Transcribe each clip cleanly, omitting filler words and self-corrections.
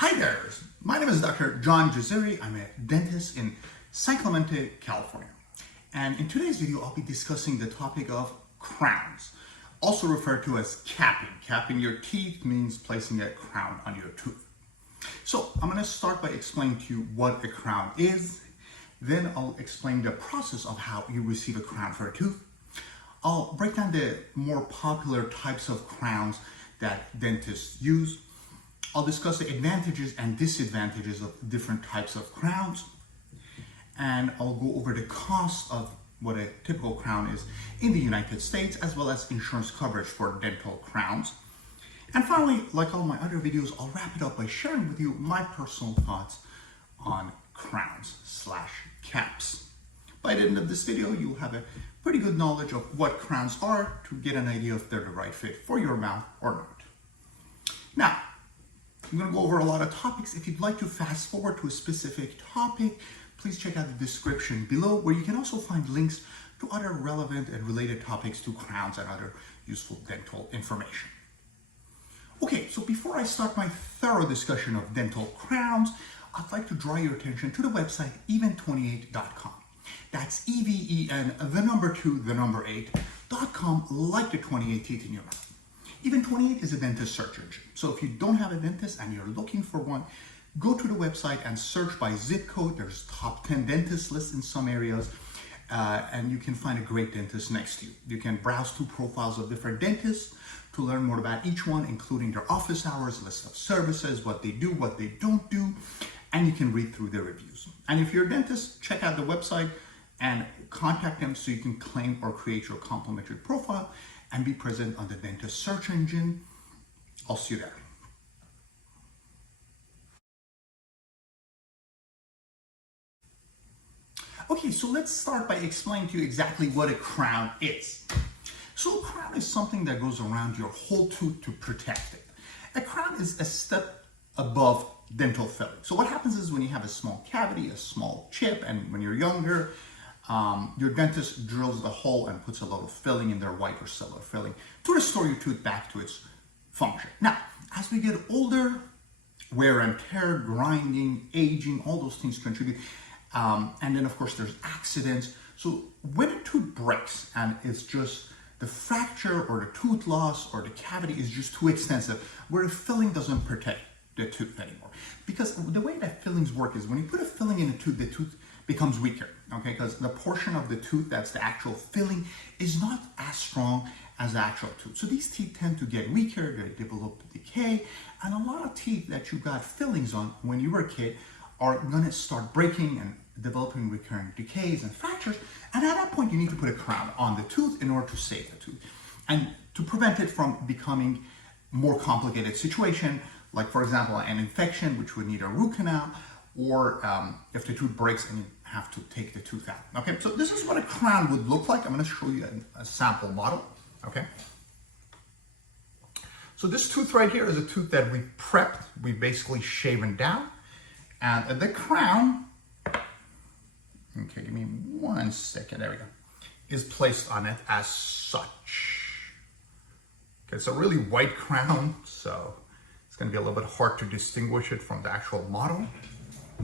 Hi there, my name is Dr. John Giusseri. I'm a dentist in San Clemente, California. And in today's video, I'll be discussing the topic of crowns, also referred to as capping. Capping your teeth means placing a crown on your tooth. So I'm going to start by explaining to you what a crown is. Then I'll explain the process of how you receive a crown for a tooth. I'll break down the more popular types of crowns that dentists use. I'll discuss the advantages and disadvantages of different types of crowns. And I'll go over the cost of what a typical crown is in the United States, as well as insurance coverage for dental crowns. And finally, like all my other videos, I'll wrap it up by sharing with you my personal thoughts on crowns/caps. By the end of this video, you'll have a pretty good knowledge of what crowns are to get an idea if they're the right fit for your mouth or not. Now, I'm going to go over a lot of topics. If you'd like to fast forward to a specific topic, please check out the description below, where you can also find links to other relevant and related topics to crowns and other useful dental information. Okay, so before I start my thorough discussion of dental crowns, I'd like to draw your attention to the website even28.com. That's EVEN, the number 2, the number 8.com, like the 28 teeth in your mouth. Even 28 is a dentist search engine. So if you don't have a dentist and you're looking for one, go to the website and search by zip code. There's top 10 dentist lists in some areas, and you can find a great dentist next to you. You can browse through profiles of different dentists to learn more about each one, including their office hours, list of services, what they do, what they don't do, and you can read through their reviews. And if you're a dentist, check out the website and contact them so you can claim or create your complimentary profile and be present on the dentist search engine. I'll see you there. Okay, so let's start by explaining to you exactly what a crown is. So a crown is something that goes around your whole tooth to protect it. A crown is a step above dental filling. So what happens is when you have a small cavity, a small chip, and when you're younger, your dentist drills the hole and puts a little filling in there, white or silver filling, to restore your tooth back to its function. Now, as we get older, wear and tear, grinding, aging, all those things contribute. And then, of course, there's accidents. So when a tooth breaks and it's just the fracture or the tooth loss or the cavity is just too extensive, where the filling doesn't protect the tooth anymore. Because the way that fillings work is when you put a filling in the tooth becomes weaker, okay? Because the portion of the tooth that's the actual filling is not as strong as the actual tooth. So these teeth tend to get weaker, they develop decay, and a lot of teeth that you got fillings on when you were a kid are gonna start breaking and developing recurring decays and fractures, and at that point you need to put a crown on the tooth in order to save the tooth and to prevent it from becoming more complicated situation, like for example an infection which would need a root canal, or if the tooth breaks and you have to take the tooth out. Okay, so this is what a crown would look like. I'm going to show you a sample model. Okay, so this tooth right here is a tooth that we prepped, we basically shaven down, and the crown, okay, give me 1 second, there we go, is placed on it as such. Okay, it's a really white crown, so it's going to be a little bit hard to distinguish it from the actual model.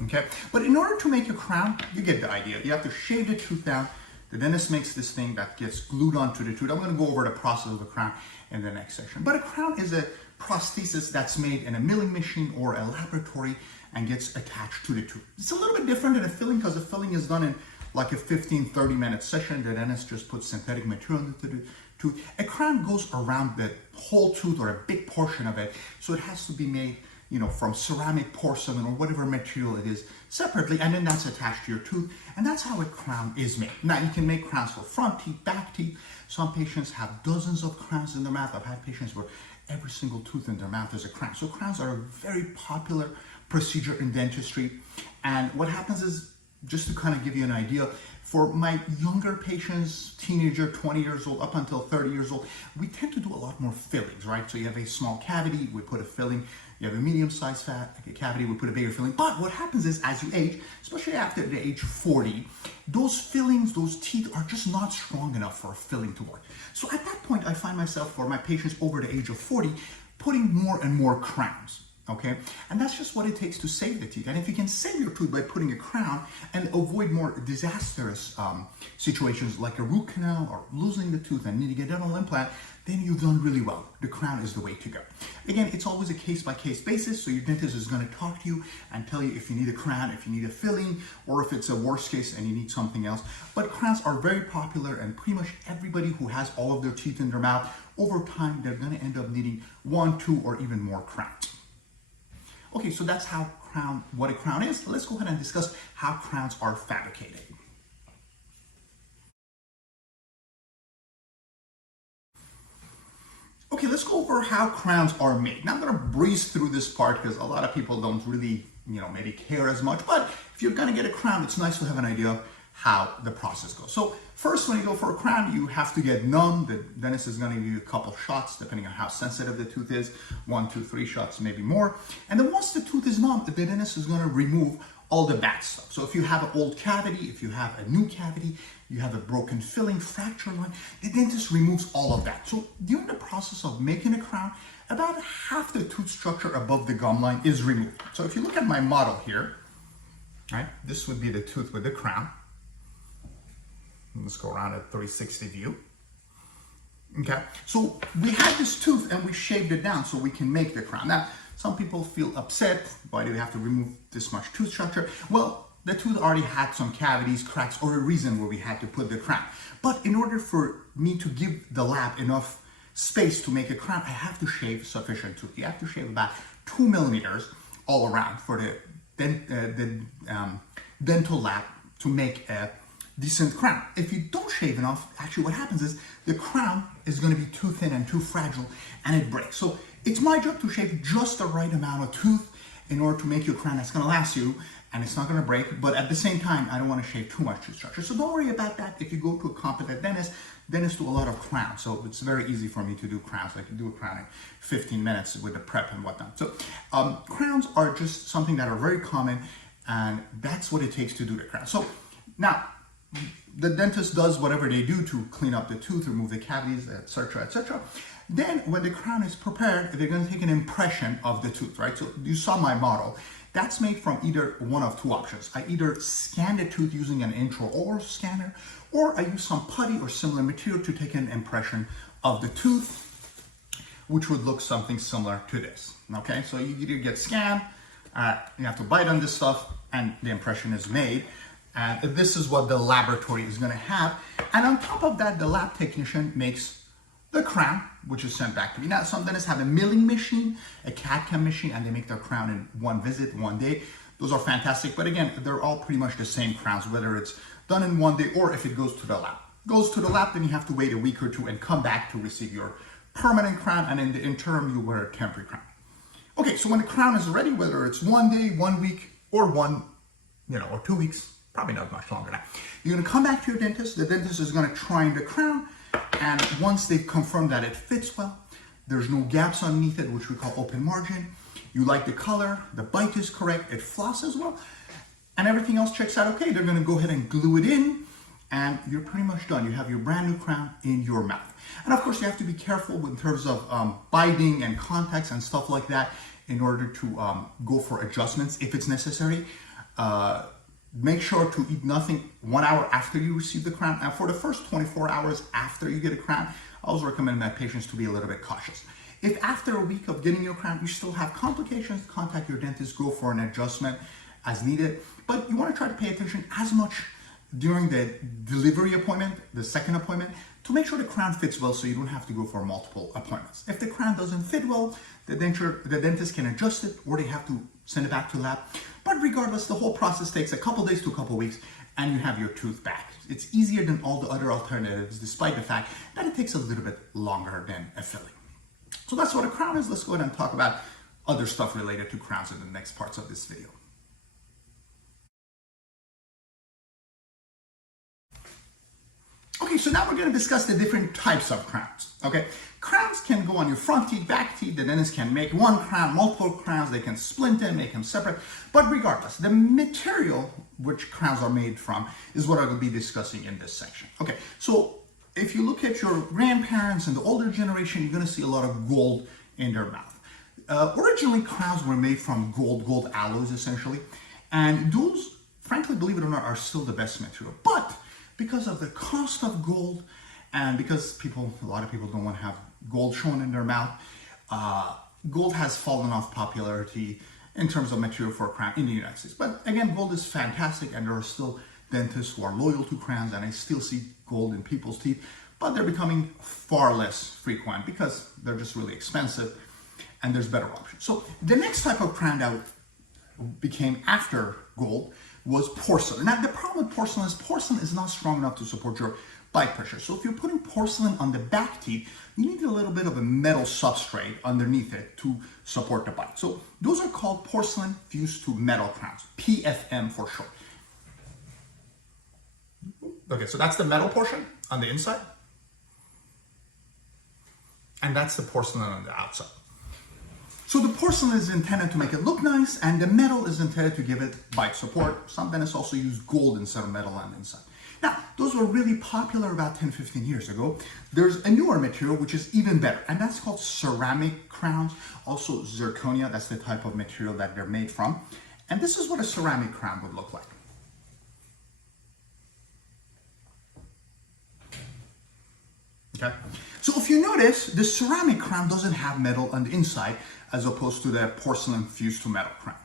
Okay, but in order to make a crown, you get the idea. You have to shave the tooth down. The dentist makes this thing that gets glued onto the tooth. I'm going to go over the process of a crown in the next section. But a crown is a prosthesis that's made in a milling machine or a laboratory and gets attached to the tooth. It's a little bit different than a filling because the filling is done in like a 15-30 minute session. The dentist just puts synthetic material into the tooth. A crown goes around the whole tooth or a big portion of it, so it has to be made, you know, from ceramic, porcelain, or whatever material it is separately, and then that's attached to your tooth, and that's how a crown is made. Now, you can make crowns for front teeth, back teeth. Some patients have dozens of crowns in their mouth. I've had patients where every single tooth in their mouth is a crown. So crowns are a very popular procedure in dentistry, and what happens is, just to kind of give you an idea, for my younger patients, teenager, 20 years old, up until 30 years old, we tend to do a lot more fillings, right? So you have a small cavity, we put a filling. You have a medium-sized cavity, we put a bigger filling. But what happens is, as you age, especially after the age of 40, those fillings, those teeth are just not strong enough for a filling to work. So at that point, I find myself, for my patients over the age of 40, putting more and more crowns. okay? And that's just what it takes to save the teeth. And if you can save your tooth by putting a crown and avoid more disastrous situations like a root canal or losing the tooth and needing a dental implant, then you've done really well. The crown is the way to go. Again, it's always a case-by-case basis, so your dentist is going to talk to you and tell you if you need a crown, if you need a filling, or if it's a worst case and you need something else. But crowns are very popular, and pretty much everybody who has all of their teeth in their mouth, over time, they're going to end up needing 1, 2, or even more crowns. Okay, so that's what a crown is. Let's go ahead and discuss how crowns are fabricated. Okay, let's go over how crowns are made. Now I'm going to breeze through this part because a lot of people don't really, maybe care as much. But if you're going to get a crown, it's nice to have an idea of how the process goes. So first, when you go for a crown, you have to get numb. The dentist is going to give you a couple shots, depending on how sensitive the tooth is. 1, 2, 3 shots, maybe more. And then once the tooth is numb, the dentist is going to remove all the bad stuff. So if you have an old cavity, if you have a new cavity, you have a broken filling, fracture line, the dentist removes all of that. So during the process of making a crown, about half the tooth structure above the gum line is removed. So if you look at my model here, right, this would be the tooth with the crown. Let's go around a 360 view. Okay, so we had this tooth and we shaved it down so we can make the crown. Now, some people feel upset, why do we have to remove this much tooth structure? Well, the tooth already had some cavities, cracks, or a reason where we had to put the crown. But in order for me to give the lab enough space to make a crown, I have to shave sufficient tooth. You have to shave about 2 millimeters all around for the dental lab to make a decent crown. If you don't shave enough, actually what happens is the crown is going to be too thin and too fragile and it breaks. So it's my job to shave just the right amount of tooth in order to make you a crown that's going to last you and it's not going to break, but at the same time, I don't want to shave too much tooth structure. So don't worry about that. If you go to a competent dentist, dentists do a lot of crowns. So it's very easy for me to do crowns. I can do a crown in 15 minutes with the prep and whatnot. So crowns are just something that are very common and that's what it takes to do the crown. So now, the dentist does whatever they do to clean up the tooth, remove the cavities, etc., etc. Then when the crown is prepared, they're going to take an impression of the tooth, right? So you saw my model. That's made from either one of two options. I either scan the tooth using an intraoral scanner, or I use some putty or similar material to take an impression of the tooth, which would look something similar to this, okay? So you either get scanned, you have to bite on this stuff, and the impression is made. And this is what the laboratory is going to have. And on top of that, the lab technician makes the crown, which is sent back to me. Now, some dentists have a milling machine, a CAD/CAM machine, and they make their crown in one visit, one day. Those are fantastic. But again, they're all pretty much the same crowns, whether it's done in one day or if it goes to the lab. Goes to the lab, then you have to wait a week or two and come back to receive your permanent crown. And in the interim, you wear a temporary crown. Okay, so when the crown is ready, whether it's 1 day, 1 week, or or 2 weeks, probably not much longer now. You're going to come back to your dentist. The dentist is going to try the crown. And once they've confirmed that it fits well, there's no gaps underneath it, which we call open margin. You like the color, the bite is correct, it flosses well, and everything else checks out okay. They're going to go ahead and glue it in, and you're pretty much done. You have your brand new crown in your mouth. And of course, you have to be careful in terms of biting and contacts and stuff like that in order to go for adjustments if it's necessary. Make sure to eat nothing 1 hour after you receive the crown. And for the first 24 hours after you get a crown, I always recommend my patients to be a little bit cautious. If after a week of getting your crown, you still have complications, contact your dentist, go for an adjustment as needed. But you want to try to pay attention as much during the delivery appointment, the second appointment, to make sure the crown fits well so you don't have to go for multiple appointments. If the crown doesn't fit well, the dentist can adjust it or they have to send it back to lab. But regardless, the whole process takes a couple days to a couple weeks and you have your tooth back. It's easier than all the other alternatives, despite the fact that it takes a little bit longer than a filling. So that's what a crown is. Let's go ahead and talk about other stuff related to crowns in the next parts of this video. Okay, so now we're going to discuss the different types of crowns. Okay, crowns can go on your front teeth, back teeth. The dentist can make one crown, multiple crowns. They can splint them, make them separate. But regardless, the material which crowns are made from is what I will be discussing in this section. Okay, so if you look at your grandparents and the older generation, you're going to see a lot of gold in their mouth. Originally, crowns were made from gold alloys essentially, and those, frankly, believe it or not, are still the best material. But because of the cost of gold, and because a lot of people don't want to have gold shown in their mouth, gold has fallen off popularity in terms of material for a crown in the United States. But again, gold is fantastic, and there are still dentists who are loyal to crowns, and I still see gold in people's teeth, but they're becoming far less frequent because they're just really expensive and there's better options. So the next type of crown that became after gold was porcelain. Now the problem with porcelain is not strong enough to support your bite pressure. So if you're putting porcelain on the back teeth, you need a little bit of a metal substrate underneath it to support the bite. So those are called porcelain fused to metal crowns, PFM for short. Okay, so that's the metal portion on the inside, and that's the porcelain on the outside. So the porcelain is intended to make it look nice, and the metal is intended to give it bite support. Some dentists also use gold instead of metal on the inside. Now, those were really popular about 10-15 years ago. There's a newer material which is even better, and that's called ceramic crowns, also zirconia. That's the type of material that they're made from. And this is what a ceramic crown would look like. Okay, so if you notice, the ceramic crown doesn't have metal on the inside as opposed to the porcelain fused to metal crown.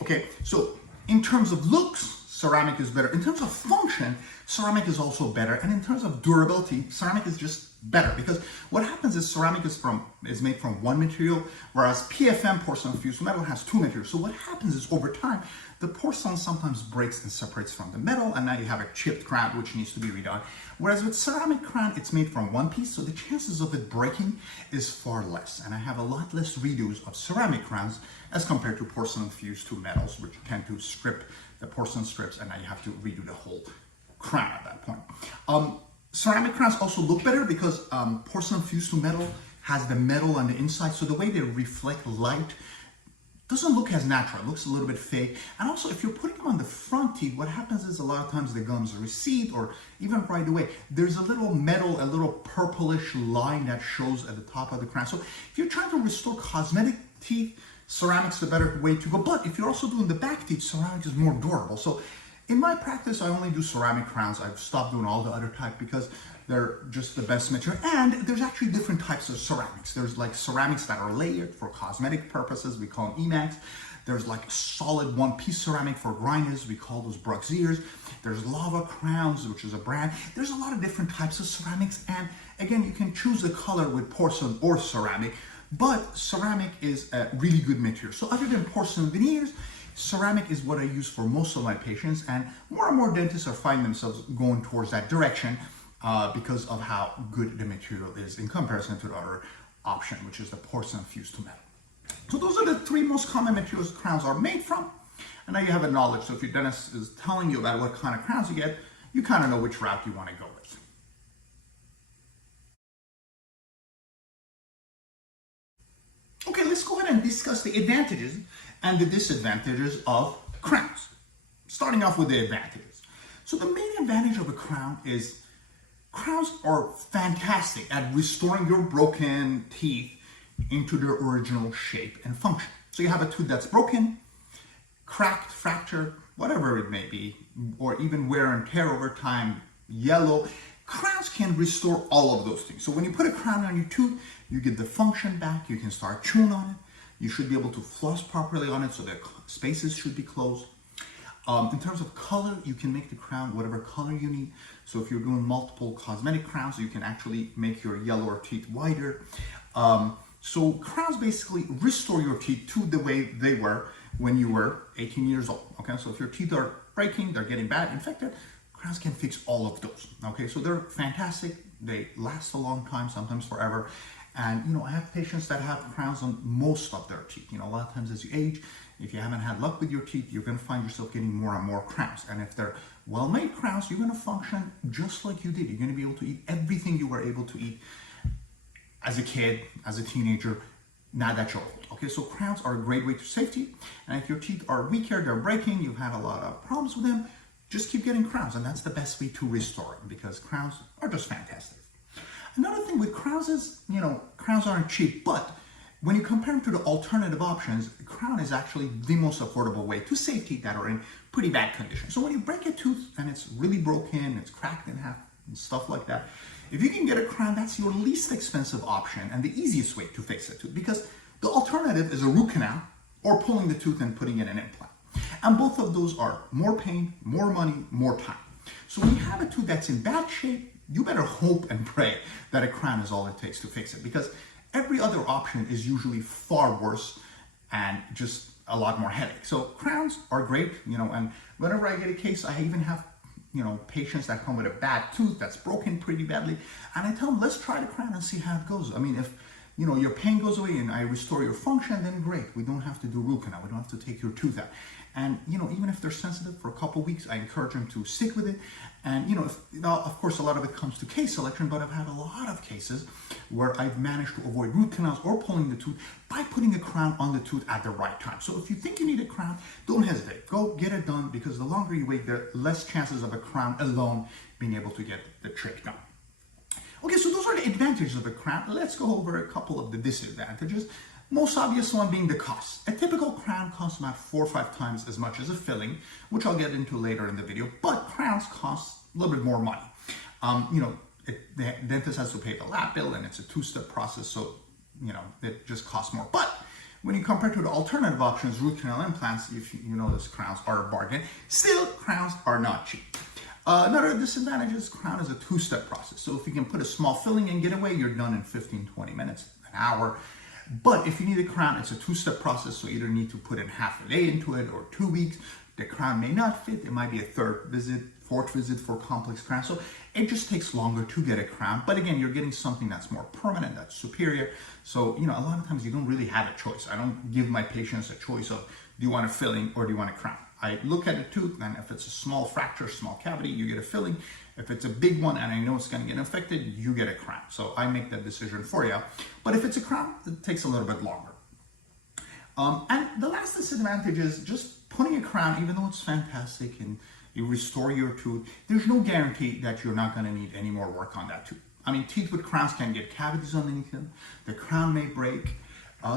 Okay, so in terms of looks, ceramic is better. In terms of function, ceramic is also better. And in terms of durability, ceramic is just better, because what happens is ceramic is made from one material, whereas PFM, porcelain fused metal, has two materials. So what happens is over time, the porcelain sometimes breaks and separates from the metal, and now you have a chipped crown which needs to be redone. Whereas with ceramic crown, it's made from one piece, so the chances of it breaking is far less. And I have a lot less redos of ceramic crowns as compared to porcelain fused to metals, which tend to strip the porcelain strips, and now you have to redo the whole crown at that point. Ceramic crowns also look better because porcelain fused to metal has the metal on the inside, so the way they reflect light doesn't look as natural. It looks a little bit fake. And also, if you're putting them on the front teeth, what happens is a lot of times the gums recede, or even right away, there's a little metal, a little purplish line that shows at the top of the crown. So if you're trying to restore cosmetic teeth, ceramic's the better way to go. But if you're also doing the back teeth, ceramic is more durable. So in my practice, I only do ceramic crowns. I've stopped doing all the other type because they're just the best material. And there's actually different types of ceramics. There's like ceramics that are layered for cosmetic purposes. We call them emacs. There's like solid one-piece ceramic for grinders. We call those Bruxiers. There's lava crowns, which is a brand. There's a lot of different types of ceramics. And again, you can choose the color with porcelain or ceramic, but ceramic is a really good material. So other than porcelain veneers, ceramic is what I use for most of my patients, and more dentists are finding themselves going towards that direction because of how good the material is in comparison to the other option, which is the porcelain fused to metal. So those are the three most common materials crowns are made from, and now you have a knowledge. So if your dentist is telling you about what kind of crowns you get, you kind of know which route you want to go with. Okay, let's go ahead and discuss the advantages and the disadvantages of crowns. Starting off with the advantages. So the main advantage of a crown is crowns are fantastic at restoring your broken teeth into their original shape and function. So you have a tooth that's broken, cracked, fractured, whatever it may be, or even wear and tear over time, yellow. Crowns can restore all of those things. So when you put a crown on your tooth, you get the function back, you can start chewing on it, you should be able to floss properly on it, so the spaces should be closed. In terms of color, you can make the crown whatever color you need. So if you're doing multiple cosmetic crowns, you can actually make your yellower teeth whiter. So crowns basically restore your teeth to the way they were when you were 18 years old. Okay, so if your teeth are breaking, they're getting bad, infected, crowns can fix all of those. Okay, so they're fantastic. They last a long time, sometimes forever. And you know, I have patients that have crowns on most of their teeth. You know, a lot of times as you age, if you haven't had luck with your teeth, you're going to find yourself getting more and more crowns. And if they're well-made crowns, you're going to function just like you did. You're going to be able to eat everything you were able to eat as a kid, as a teenager, now that you're old. Okay, so crowns are a great way to save teeth. And if your teeth are weaker, they're breaking, you've had a lot of problems with them, just keep getting crowns. And that's the best way to restore them, because crowns are just fantastic. Another thing with crowns is, crowns aren't cheap, but when you compare them to the alternative options, a crown is actually the most affordable way to save teeth that are in pretty bad condition. So when you break a tooth and it's really broken, it's cracked in half and stuff like that, if you can get a crown, that's your least expensive option and the easiest way to fix a tooth, because the alternative is a root canal or pulling the tooth and putting in an implant. And both of those are more pain, more money, more time. So when you have a tooth that's in bad shape, you better hope and pray that a crown is all it takes to fix it, because every other option is usually far worse and just a lot more headache. So crowns are great, and whenever I get a case, I even have, patients that come with a bad tooth that's broken pretty badly, and I tell them, let's try the crown and see how it goes. I mean, if, your pain goes away and I restore your function, then great. We don't have to do root canal. We don't have to take your tooth out. And, even if they're sensitive for a couple of weeks, I encourage them to stick with it. And, of course, a lot of it comes to case selection, but I've had a lot of cases where I've managed to avoid root canals or pulling the tooth by putting a crown on the tooth at the right time. So if you think you need a crown, don't hesitate. Go get it done, because the longer you wait, the less chances of a crown alone being able to get the trick done. Okay, so those are the advantages of a crown. Let's go over a couple of the disadvantages. Most obvious one being the cost. A typical crown costs about 4 or 5 times as much as a filling, which I'll get into later in the video, but crowns cost a little bit more money. The dentist has to pay the lab bill, and it's a 2-step process, so, it just costs more. But when you compare to the alternative options, root canal implants, if you notice, crowns are a bargain. Still, crowns are not cheap. Another disadvantage is crown is a 2-step process. So if you can put a small filling and get away, you're done in 15, 20 minutes, an hour. But if you need a crown, it's a 2-step process. So you either need to put in half a day into it or 2 weeks. The crown may not fit. It might be a 3rd visit, 4th visit for complex crown. So it just takes longer to get a crown. But again, you're getting something that's more permanent, that's superior. So, a lot of times you don't really have a choice. I don't give my patients a choice of, do you want a filling or do you want a crown? I look at a tooth, and if it's a small fracture, small cavity, you get a filling. If it's a big one and I know it's going to get infected, you get a crown. So I make that decision for you. But if it's a crown, it takes a little bit longer. And the last disadvantage is just putting a crown, even though it's fantastic and you restore your tooth, there's no guarantee that you're not going to need any more work on that tooth. I mean, teeth with crowns can get cavities underneath them. The crown may break.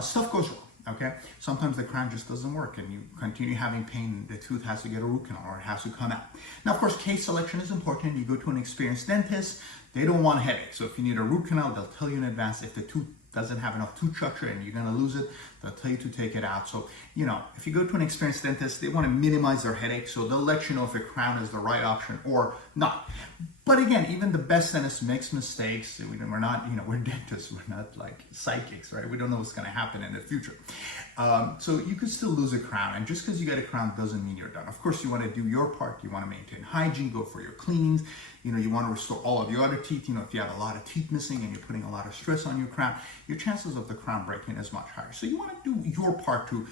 Stuff goes wrong. Okay, sometimes the crown just doesn't work and you continue having pain. The tooth has to get a root canal or it has to come out. Now, of course, case selection is important. You go to an experienced dentist, they don't want headaches. So if you need a root canal, they'll tell you in advance. If the tooth doesn't have enough tooth structure and you're going to lose it, they'll tell you to take it out. So, if you go to an experienced dentist, they want to minimize their headache. So they'll let you know if a crown is the right option or not. But again, even the best dentist makes mistakes. We're not, we're dentists. We're not like psychics, right? We don't know what's going to happen in the future. So you could still lose a crown. And just because you get a crown doesn't mean you're done. Of course, you want to do your part. You want to maintain hygiene, go for your cleanings. You want to restore all of your other teeth. If you have a lot of teeth missing and you're putting a lot of stress on your crown, your chances of the crown breaking is much higher. So you want to do your part to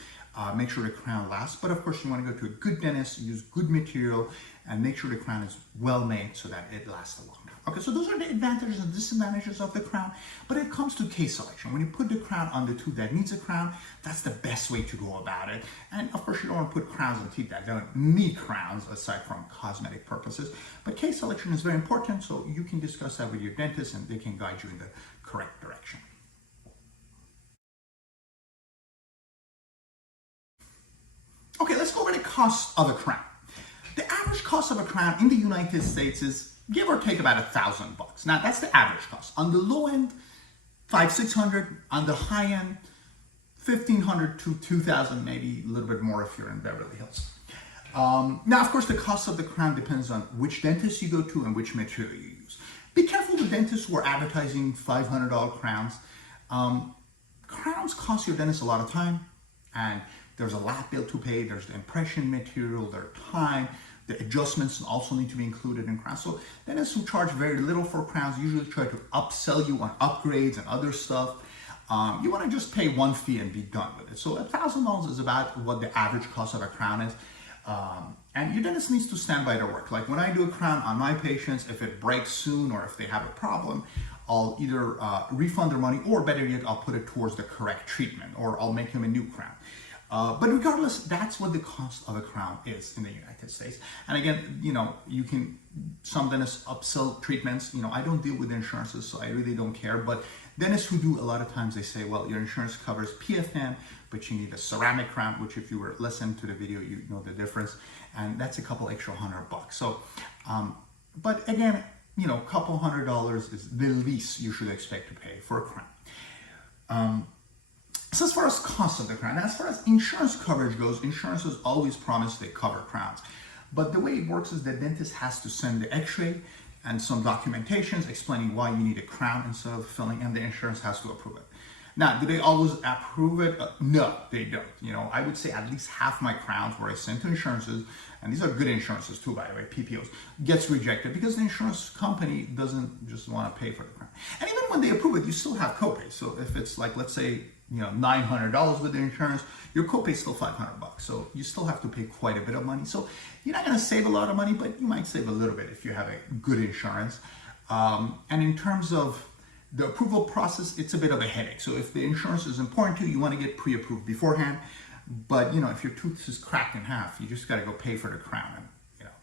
make sure the crown lasts. But of course, you want to go to a good dentist, use good material, and make sure the crown is well made so that it lasts a long time. Okay, so those are the advantages and disadvantages of the crown. But it comes to case selection. When you put the crown on the tooth that needs a crown, that's the best way to go about it. And of course, you don't want to put crowns on teeth that don't need crowns aside from cosmetic purposes. But case selection is very important, so you can discuss that with your dentist and they can guide you in the correct direction. Okay, let's go over the cost of a crown. The average cost of a crown in the United States is give or take about $1,000. Now that's the average cost. On the low end, $500-600. On the high end, $1,500 to $2,000, maybe a little bit more if you're in Beverly Hills. Now, of course, the cost of the crown depends on which dentist you go to and which material you use. Be careful with dentists who are advertising $500 crowns. Crowns cost your dentist a lot of time, and there's a lab bill to pay, there's the impression material, their time, the adjustments also need to be included in crowns. So dentists who charge very little for crowns usually try to upsell you on upgrades and other stuff. You want to just pay one fee and be done with it. So $1,000 is about what the average cost of a crown is. And your dentist needs to stand by their work. Like when I do a crown on my patients, if it breaks soon or if they have a problem, I'll either refund their money or better yet, I'll put it towards the correct treatment or I'll make them a new crown. But regardless, that's what the cost of a crown is in the United States. And again, you can, some dentists upsell treatments. I don't deal with insurances, so I really don't care. But dentists who do, a lot of times they say, well, your insurance covers PFM, but you need a ceramic crown, which if you were listening to the video, you know the difference. And that's a couple extra $100. So, but again, a couple $100 is the least you should expect to pay for a crown. So as far as cost of the crown, as far as insurance coverage goes, insurances always promise they cover crowns. But the way it works is the dentist has to send the x-ray and some documentations explaining why you need a crown instead of filling, and the insurance has to approve it. Now, do they always approve it? No, they don't. I would say at least half my crowns where I send to insurances, and these are good insurances too, by the way, PPOs, gets rejected because the insurance company doesn't just want to pay for the crown. And even when they approve it, you still have copay. So if it's like, let's say, $900 with the insurance, your copay is still $500. So you still have to pay quite a bit of money. So you're not going to save a lot of money, but you might save a little bit if you have a good insurance. And in terms of the approval process, it's a bit of a headache. So if the insurance is important to you, you want to get pre-approved beforehand. But if your tooth is cracked in half, you just got to go pay for the crown. And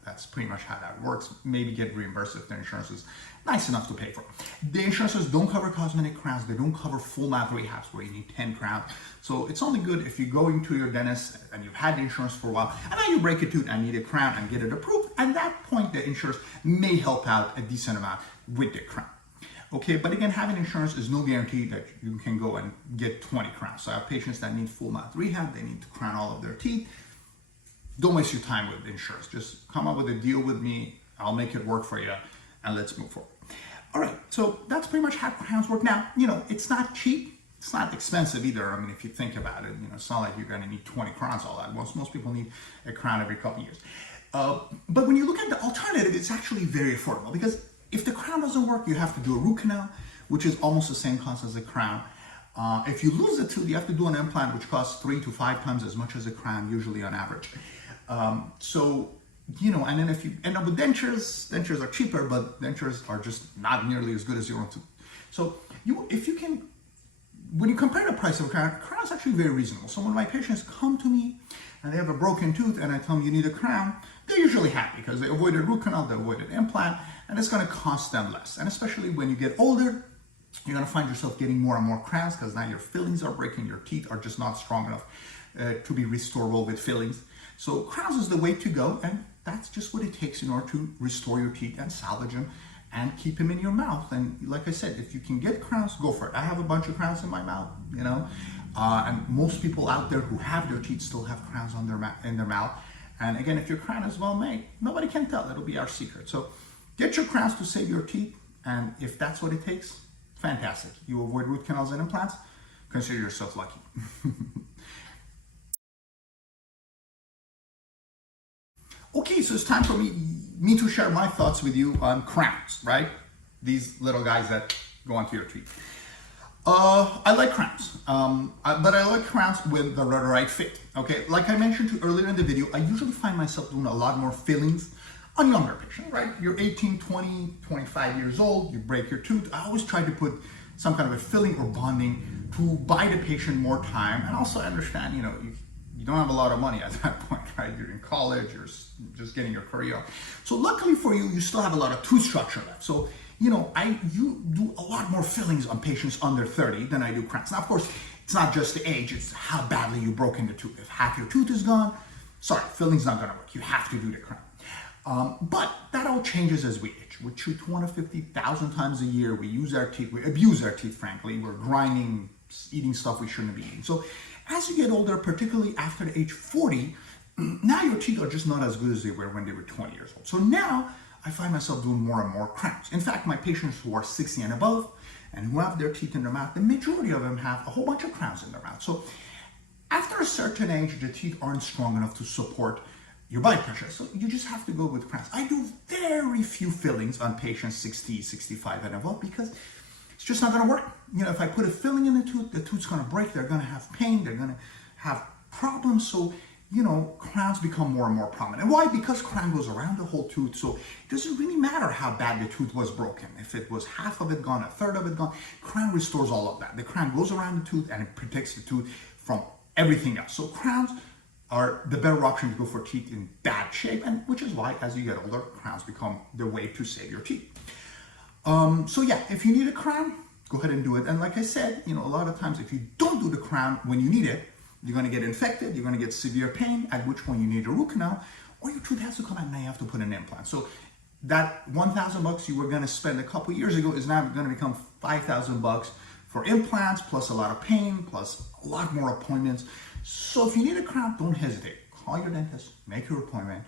that's pretty much how that works. Maybe get reimbursed if the insurance is nice enough to pay for. The insurances don't cover cosmetic crowns. They don't cover full mouth rehabs where you need 10 crowns. So it's only good if you're going to your dentist and you've had the insurance for a while, and now you break a tooth and need a crown and get it approved. At that point, the insurance may help out a decent amount with the crown. Okay, but again, having insurance is no guarantee that you can go and get 20 crowns. So I have patients that need full mouth rehab. They need to crown all of their teeth. Don't waste your time with insurance. Just come up with a deal with me. I'll make it work for you, and let's move forward. All right, so that's pretty much how crowns work. Now, it's not cheap. It's not expensive either. I mean, if you think about it, it's not like you're going to need 20 crowns all at once. Most people need a crown every couple of years. But when you look at the alternative, it's actually very affordable because if the crown doesn't work, you have to do a root canal, which is almost the same cost as a crown. If you lose a tooth, you have to do an implant, which costs 3 to 5 times as much as a crown, usually on average. And then if you end up with dentures are cheaper, but dentures are just not nearly as good as your own tooth. So when you compare the price of a crown is actually very reasonable. So when my patients come to me and they have a broken tooth and I tell them you need a crown, they're usually happy because they avoided root canal, they avoided implant, and it's going to cost them less. And especially when you get older, you're going to find yourself getting more and more crowns because now your fillings are breaking, your teeth are just not strong enough to be restorable with fillings. So crowns is the way to go, and that's just what it takes in order to restore your teeth and salvage them and keep them in your mouth. And like I said, if you can get crowns, go for it. I have a bunch of crowns in my mouth, and most people out there who have their teeth still have crowns on in their mouth. And again, if your crown is well made, nobody can tell. It'll be our secret. So get your crowns to save your teeth, and if that's what it takes, fantastic. You avoid root canals and implants, consider yourself lucky. Okay, so it's time for me to share my thoughts with you on crowns, right? These little guys that go onto your teeth. I like crowns, but I like crowns with the right fit. Okay, like I mentioned to you earlier in the video, I usually find myself doing a lot more fillings on younger patients, right? You're 18, 20, 25 years old, you break your tooth. I always try to put some kind of a filling or bonding to buy the patient more time. And also I understand, you don't have a lot of money at that point, right? You're in college, you're just getting your career. So luckily for you, you still have a lot of tooth structure left. So, you do a lot more fillings on patients under 30 than I do crowns. Now, of course, it's not just the age, it's how badly you broke in the tooth. If half your tooth is gone, sorry, filling's not gonna work. You have to do the crown. But that all changes as we age. We chew 250,000 times a year. We use our teeth, we abuse our teeth, frankly. We're grinding, eating stuff we shouldn't be eating. So as you get older, particularly after the age 40, now your teeth are just not as good as they were when they were 20 years old. So now I find myself doing more and more crowns. In fact, my patients who are 60 and above and who have their teeth in their mouth, the majority of them have a whole bunch of crowns in their mouth. So after a certain age, the teeth aren't strong enough to support your bite pressure. So you just have to go with crowns. I do very few fillings on patients 60, 65 and above because it's just not gonna work. If I put a filling in the tooth's gonna break, they're gonna have pain, they're gonna have problems. So, crowns become more and more prominent. Why? Because crown goes around the whole tooth. So it doesn't really matter how bad the tooth was broken. If it was half of it gone, a third of it gone, crown restores all of that. The crown goes around the tooth and it protects the tooth from everything else. So crowns are the better option to go for teeth in bad shape, and which is why as you get older, crowns become the way to save your teeth. So yeah, if you need a crown, go ahead and do it. And like I said, a lot of times if you don't do the crown when you need it, you're going to get infected, you're going to get severe pain, at which point you need a root canal, or your tooth has to come out and now you have to put an implant. So that $1,000 you were going to spend a couple years ago is now going to become $5,000 for implants, plus a lot of pain, plus a lot more appointments. So if you need a crown, don't hesitate. Call your dentist, make your appointment,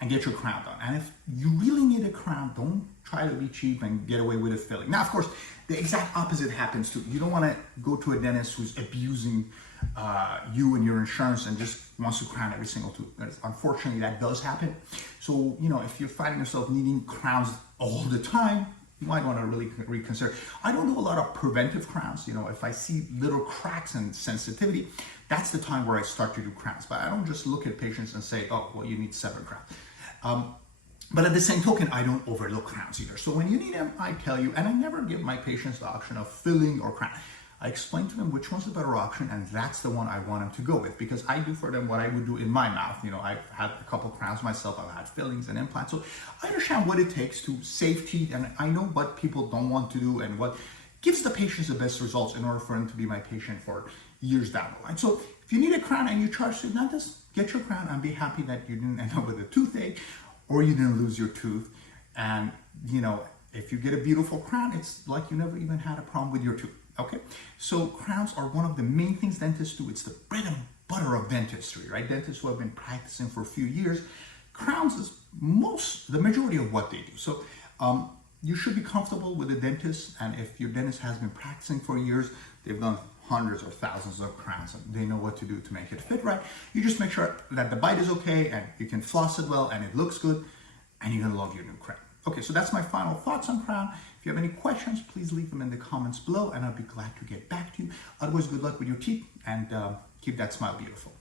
and get your crown done. And if you really need a crown, don't try to be cheap and get away with a filling. Now, of course, the exact opposite happens too. You don't want to go to a dentist who's abusing you and your insurance and just wants to crown every single tooth. Unfortunately, that does happen. So, if you're finding yourself needing crowns all the time, you might want to really reconsider. I don't do a lot of preventive crowns. If I see little cracks and sensitivity, that's the time where I start to do crowns. But I don't just look at patients and say, oh, well, you need 7 crowns. But at the same token, I don't overlook crowns either. So when you need them, I tell you, and I never give my patients the option of filling or crown. I explain to them which one's the better option, and that's the one I want them to go with, because I do for them what I would do in my mouth. I've had a couple crowns myself, I've had fillings and implants, so I understand what it takes to save teeth, and I know what people don't want to do and what gives the patients the best results in order for them to be my patient for years down the line. So if you need a crown and you charge the dentist, get your crown and be happy that you didn't end up with a toothache or you didn't lose your tooth. And if you get a beautiful crown, it's like you never even had a problem with your tooth. Okay, so crowns are one of the main things dentists do. It's the bread and butter of dentistry, right? Dentists who have been practicing for a few years, crowns is the majority of what they do. So you should be comfortable with a dentist, and if your dentist has been practicing for years, they've done hundreds or thousands of crowns, and they know what to do to make it fit right. You just make sure that the bite is okay, and you can floss it well, and it looks good, and you're gonna love your new crown. Okay, so that's my final thoughts on crown. If you have any questions, please leave them in the comments below, and I'll be glad to get back to you. Otherwise, good luck with your teeth, and keep that smile beautiful.